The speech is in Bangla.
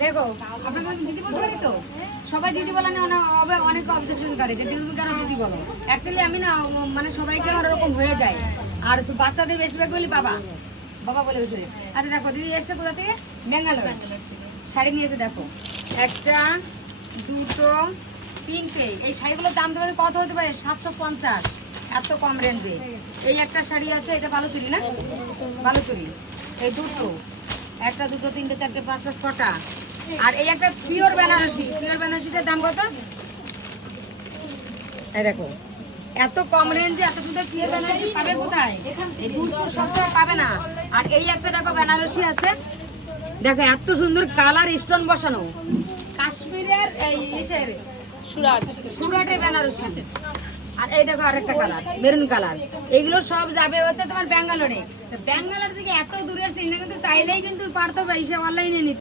দেখো আপনাদের দিদি বলতে পারি তো, সবাই দিদি বলে হবে, অনেক অবজেকশন করে যে তুমি কেন দিদি বলো। অ্যাকচুয়ালি আমি না মানে সবাইকে ওরকম হয়ে যায়, আর বাচ্চাদের বেশিরভাগ বলি বাবা বাবা বলে উঠবে। আচ্ছা দেখো দিদি এসছে কোথা থেকে, ব্যাঙ্গালোর শাড়ি নিয়েছে। দেখো একটা দুটো তিনটে, এই শাড়িগুলোর দাম তোমাদের কত হতে পারে, 750, এত কম রেঞ্জে। এই একটা শাড়ি আছে, এটা বালুচুরি না, বালুচুরি। এই দুটো, একটা দুটো তিনটে চারটে পাঁচটা ছটা, আর এই একটা পিওর বেনারসি, পিওর বেনারসিটার দাম কত, এই দেখো এত কম রেঞ্জে এত সুন্দর পিওর বেনারসি পাবে কোথায়, এই দুটো সবসময় পাবে না। আর এই একটা দেখো বেনারসি আছে, দেখো এত সুন্দর কালার স্টোন বসানো, কাশ্মীরের এই ইসের সুরাটের বেনারসি। আর এই দেখো আরেকটা কালার মেরুন কালার, এগুলো সব যাবে হচ্ছে তোমার ব্যাঙ্গালোরে। ব্যাঙ্গালোর থেকে এত দূরে আসছে, কিন্তু চাইলেই কিন্তু পারতো এসে অনলাইনে নিতে।